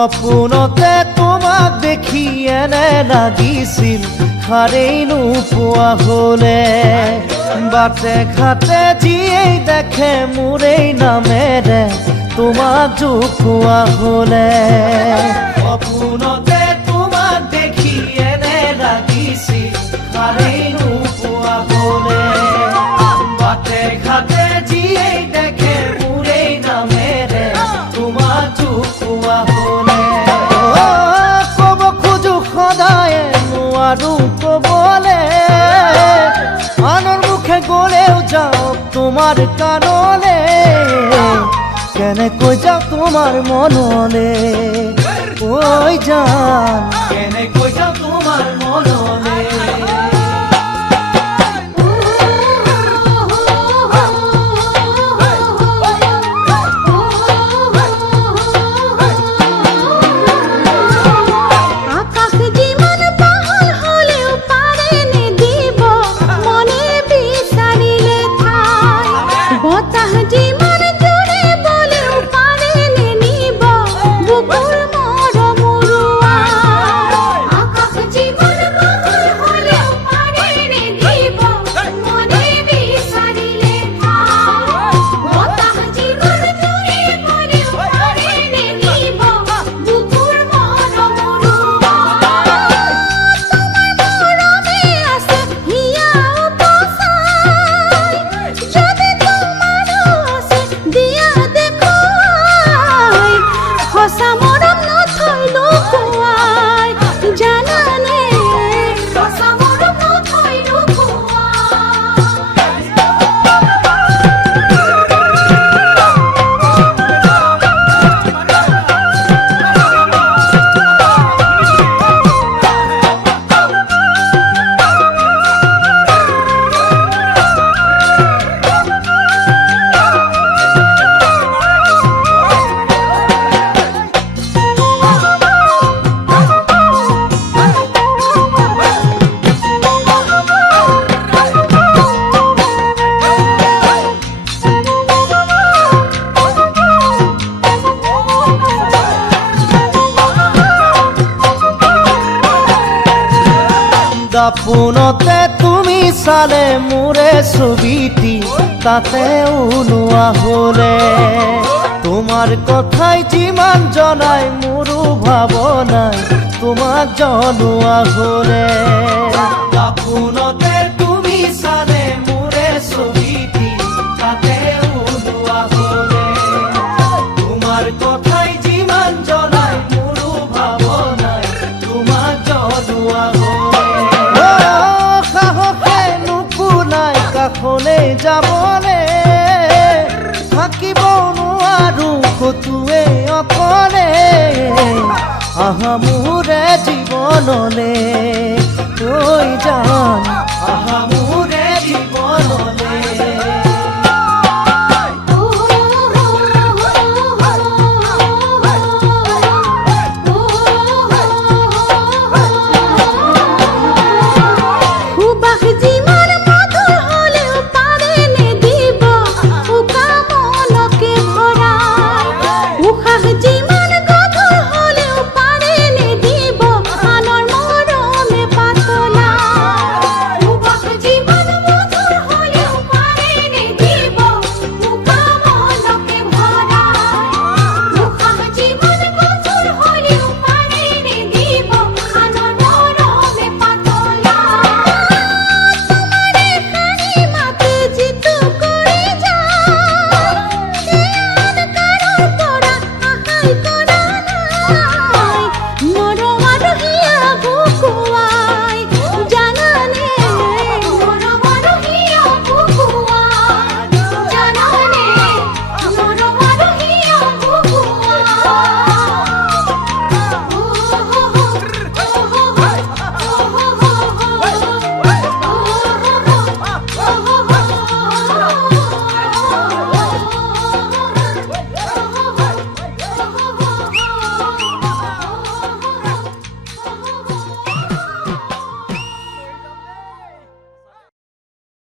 সপোনতে তোমাক দেখি এনে লাগিছিল সাৰেই নোপোৱা হলে বাটে ঘাটে যিয়েই দেখে মোৰেই নামেৰে তোমাক জোখোৱা হলে সপোনতে তোমাক দেখি এনে লাগিছিল সাৰেই নোপোৱা হলে বাটে ঘাটে যিয়েই দেখে মোৰেই নামেৰে তোমাক জোখোৱা হলে কব খোজো সদায় নোৱাৰো কবলে আনৰ মুখে গলেও যাওক তোমাৰ কাণলে কেনেকৈ যাওঁ তোমাৰ মনলে ঐ জান কেনেকৈ যাওঁ তোমাৰ মনলে দাপোনতে তুমি চালে মোৰে ছবিটি তাতে ওলোৱা হলে তোমাৰ কথাই যিমান জনাই মোৰো ভাৱনাই তোমাক জনোৱা হলে দাপোনতে তুমি চালে মোৰে ছবিটি তাতে ওলোৱা হলে তোমাৰ কথাই যিমান জনাই মোৰো ভাৱনাই তোমাক জনোৱা হলে কাষলে যাবলে থাকিব নোৱাৰো কতোৱে অকলে আহা মোৰে জীৱনলে ঐ জান আহা মোৰে জীৱনলে